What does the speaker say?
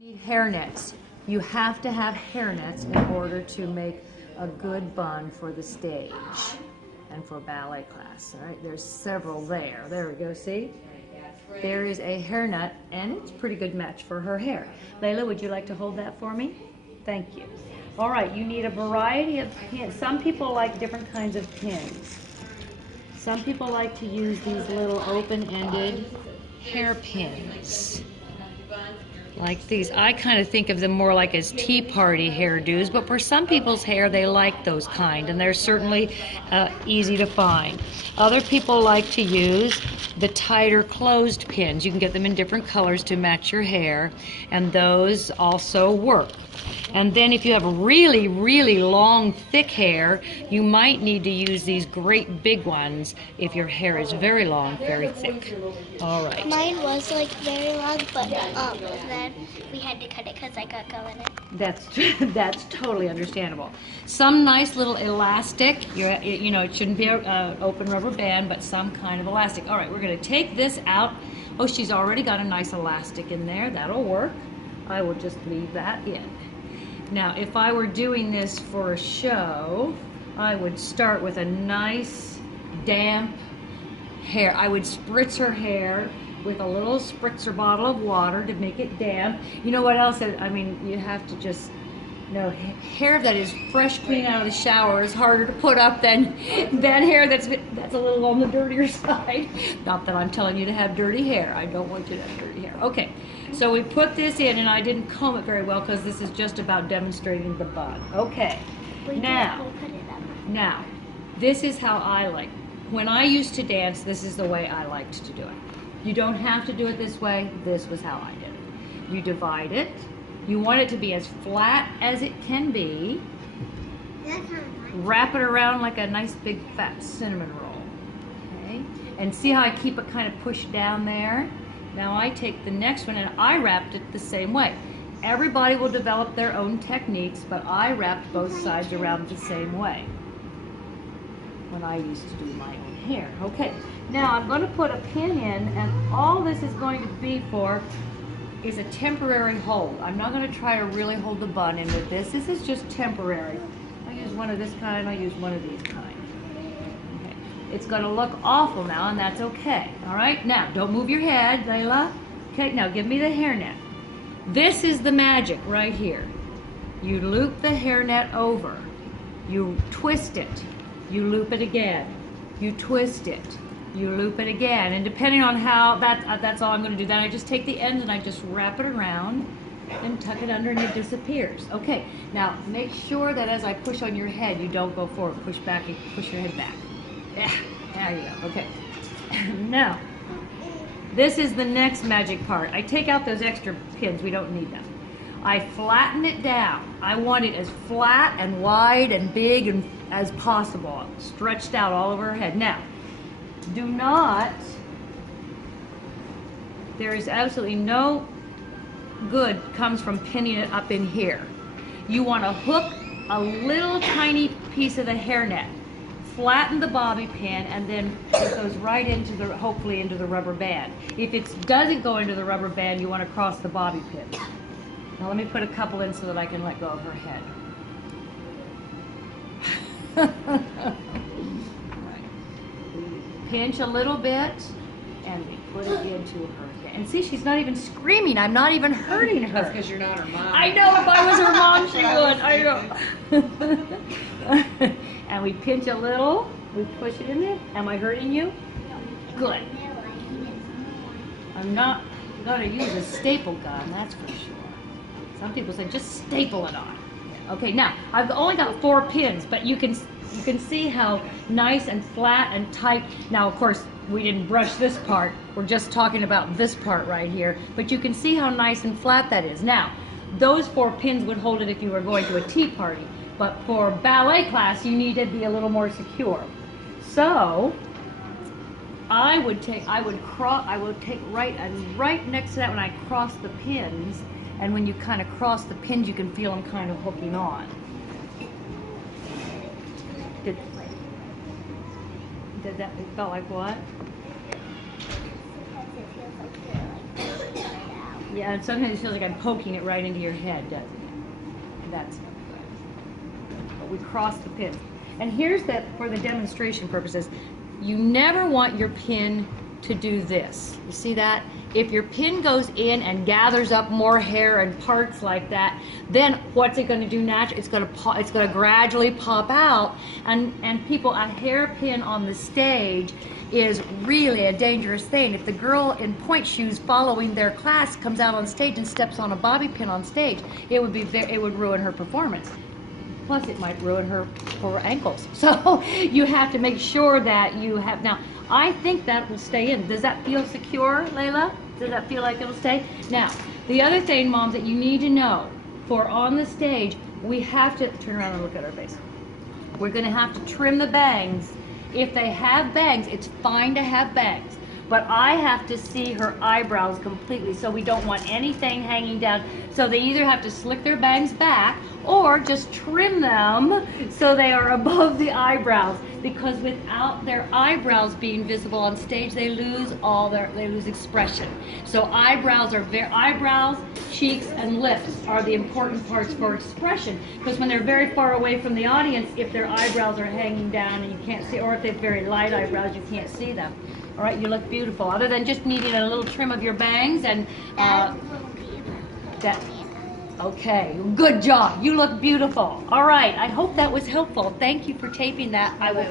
Need hairnets. You have to have hairnets in order to make a good bun for the stage and for ballet class. All right, there's several there. There we go, see? There is a hairnet, and it's a pretty good match for her hair. Layla, would you like to hold that for me? Thank you. All right, you need a variety of pins. Some people like different kinds of pins. Some people like to use these little open-ended hair pins. Like these. I kind of think of them more like as tea party hairdos, but for some people's hair, they like those kind, and they're certainly easy to find. Other people like to use the tighter closed pins. You can get them in different colors to match your hair, and those also work. And then if you have really, really long, thick hair, you might need to use these great big ones if your hair is very long, very thick. All right. Mine was like very long, but then we had to cut it because I got gum in it. That's totally understandable. Some nice little elastic, you know, it shouldn't be an open rubber band, but some kind of elastic. All right, we're going to take this out. Oh, she's already got a nice elastic in there. That'll work. I will just leave that in. Now, if I were doing this for a show, I would start with a nice damp hair. I would spritz her hair with a little spritzer bottle of water to make it damp. You know what else? I mean, you have to just, you know, hair that is fresh, clean out of the shower is harder to put up than hair that's a little on the dirtier side. Not that I'm telling you to have dirty hair. I don't want you to have dirty hair. Okay, so we put this in, and I didn't comb it very well because this is just about demonstrating the bun. Okay, now, this is how I like. When I used to dance, this is the way I liked to do it. You don't have to do it this way. This was how I did it. You divide it. You want it to be as flat as it can be. Wrap it around like a nice big fat cinnamon roll. Okay? And see how I keep it kind of pushed down there? Now I take the next one and I wrapped it the same way. Everybody will develop their own techniques, but I wrapped both sides around the same way when I used to do my own hair. Okay, now I'm going to put a pin in, and all this is going to be for is a temporary hold. I'm not going to try to really hold the bun in with this. This is just temporary. I use one of this kind, I use one of these kind. Okay. It's going to look awful now, and that's okay. All right, now don't move your head, Layla. Okay, now give me the hairnet. This is the magic right here. You loop the hairnet over. You twist it. You loop it again. You twist it. You loop it again. And depending on how, that's all I'm going to do. Then I just take the end and I just wrap it around and tuck it under, and it disappears. Okay, now make sure that as I push on your head, you don't go forward. Push back and push your head back. Yeah, there you go. Okay. Now, this is the next magic part. I take out those extra pins. We don't need them. I flatten it down. I want it as flat and wide and big and as possible, stretched out all over her head. Now, do not, there is absolutely no good comes from pinning it up in here. You want to hook a little tiny piece of the hairnet, flatten the bobby pin, and then it goes right into the, hopefully into the rubber band. If it doesn't go into the rubber band, you want to cross the bobby pin. Now let me put a couple in so that I can let go of her head. Right. Pinch a little bit, and we put it into her head. And see, she's not even screaming. I'm not even hurting her. That's because you're not her mom. I know, if I was her mom, she would. I know. And we pinch a little. We push it in there. Am I hurting you? Good. I'm not going to use a staple gun, that's for sure. Some people say just staple it on. Okay, now I've only got 4 pins, but you can see how nice and flat and tight. Now, of course, we didn't brush this part. We're just talking about this part right here. But you can see how nice and flat that is. Now, those 4 pins would hold it if you were going to a tea party. But for ballet class, you need to be a little more secure. So I would take right next to that when I cross the pins. And when you kind of cross the pins, you can feel them kind of hooking on. Did that, it felt like what? Yeah, and sometimes it feels like I'm poking it right into your head, doesn't it? That's no good. But we cross the pins. And here's that for the demonstration purposes. You never want your pin to do this. You see that? If your pin goes in and gathers up more hair and parts like that, then what's it going to do naturally? It's going to gradually pop out, and people, a hairpin on the stage is really a dangerous thing. If the girl in point shoes following their class comes out on stage and steps on a bobby pin on stage, it would ruin her performance. Plus, it might ruin her ankles. So you have to make sure that you have. Now, I think that will stay in. Does that feel secure, Layla? Does that feel like it'll stay? Now, the other thing, moms, that you need to know for on the stage, we have to turn around and look at our face. We're going to have to trim the bangs. If they have bangs, it's fine to have bangs. But I have to see her eyebrows completely, so we don't want anything hanging down. So they either have to slick their bangs back or just trim them so they are above the eyebrows. Because without their eyebrows being visible on stage, they lose expression. So eyebrows, cheeks, and lips are the important parts for expression. Because when they're very far away from the audience, if their eyebrows are hanging down and you can't see, or if they have very light eyebrows, you can't see them. All right, you look beautiful. Other than just needing a little trim of your bangs and that. Okay, good job. You look beautiful. All right, I hope that was helpful. Thank you for taping that. I will.